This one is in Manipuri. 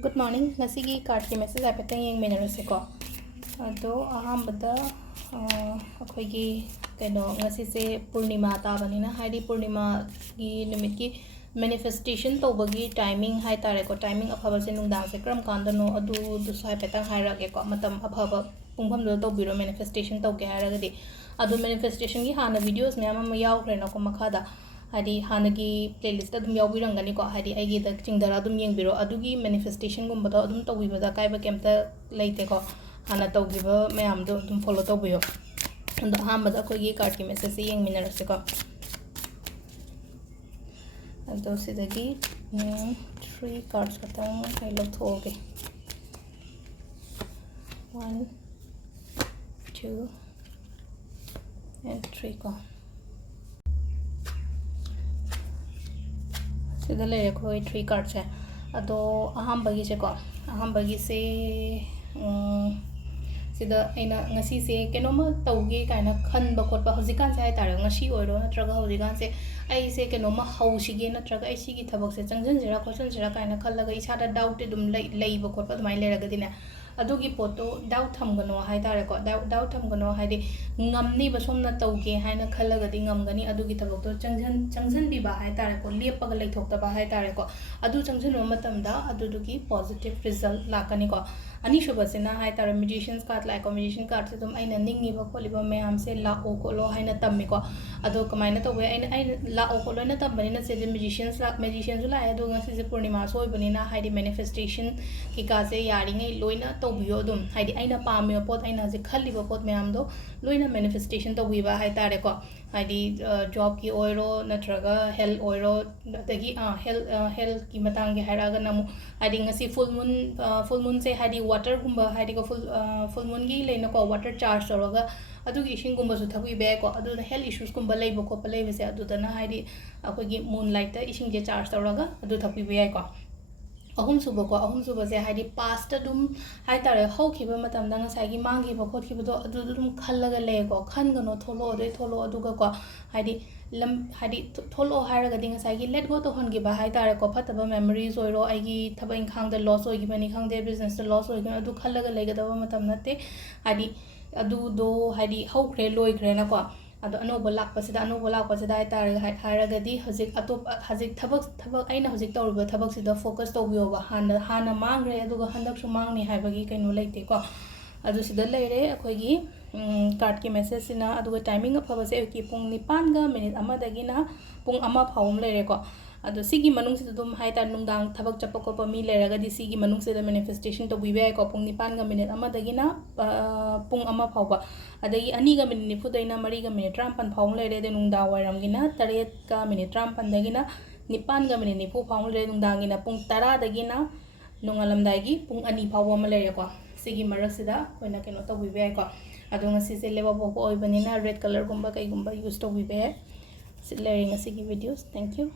Good morning. Ngasigi card ki message aipatang yeng minaraseko. Ado ahambada akhoi kaino ngasi se Purnima tabanina haidi Purnima gi numit ki manifestation tawbagi timing hai tare ko timing afaba se nungdang se kram kanda no adu du sai petang hairage ko matam afaba pungham do tawbiro manifestation tawge hairagadi adu manifestation gi hana videos myam ma yaw na ko makhada hadi hanagi playlist adum yawbirangani ko hadi aigi da chingdara adum yengbiro adugi manifestation gumba do adum tawibada kaiba kemta leite ko hana tawgiba mayam do adum follow tawbiyo ando hambada ko gi card ki message yeng minarase ko ado sidagi 3 cards katang I love thoge 1 2 and 3 ko sida le ko 3 cards hai ado ahambagi se ko ahambagi se sida aina ngasi se kenoma tawge kaina khanba khotba hojikan se hai tar ngasi oiro natraga hojikan se ai se kenoma hausige natraga ai sigi thabak se changjan jira question jira kaina khallaga isada doubt dum leiba khotba mai leraga dina adugi poto doubt thamgano hai tare ko doubt thamgano haidi ngamni ba somna tawge haina khallaga di ngamgani adugi thabak to changjan bi ba hai tare ko lepaga leithokta ba hai tare ko adu changjan matamda adudugi positive result lakani ko ani shubasina hai tare magicians card like magician card se dum aina ningi ba kholiba mayam se la o ko lo haina tammi ko adu kamaina to we aina la o ko lo na tambani na se magicians la adu ngasi se purnima so ibani na haidi manifestation ki ka se yari ngai loina tawbiyo dum haidi aina pamiyo pot aina je khaliba pot mayam do loina manifestation tawbiba hai tare ko haidi job ki oiro natraga health oiro dagi health ki matang ge hairaga namu haidi ngasi full moon se haidi water gumba haidi ko full moon gi leina ko water charge toroga adugi ising gumba su thabi be ko adu health issues gumba leibo ko palei se adu dana haidi akogi moonlight ta ising je charge toroga adu thabi be ko ahum suba se haidi past dum hai tare hau khiba matam da ngasai gi mangi ba khot khiba do adu dum khallaga le ko khan gano tholo aduga ko haidi lam haidi tholo hairaga ding ngasai gi let go to hon gi ba hai tare ko phataba memories oiro ai gi thaba inkhang da loss oi gi bani khang de business da loss oi gi adu khallaga le ga da matam nate haidi adu do haidi hau khre loi khre na ko ado anoba lakpasida hai tare hairaga di hojik atop hojik thabak aina hojik tawriba thabak sida focus tawbiyo ba hana mangre aduga handak su mangni haibagi kaino leite ko adu sida leire akhoi gi card ki message sina aduga timing afaba se ki pung 9 ga minute amadagina pung ama phawum leire ko ado sigi manung sida dum hai tar nungdang thabak chappa ko pa mi leraga di sigi manung sida manifestation to bibe ko pung 9 ga minute amadagina pung ama phawba adagi 2 ga minute nifu daina 3 ga minute 53 phawum leire de nungda wairam gina 3 ga minute 53 dagina 9 ga minute nifu phawum leire nungdangina pung 10 dagina nungalamdai gi pung 2 phawba ma leire ko sigi marak sida koina keno to bibe ko ado ngasi se leba bobo oibanina red color gumba kai gumba use to bibe sit leire ngasi gi videos thank you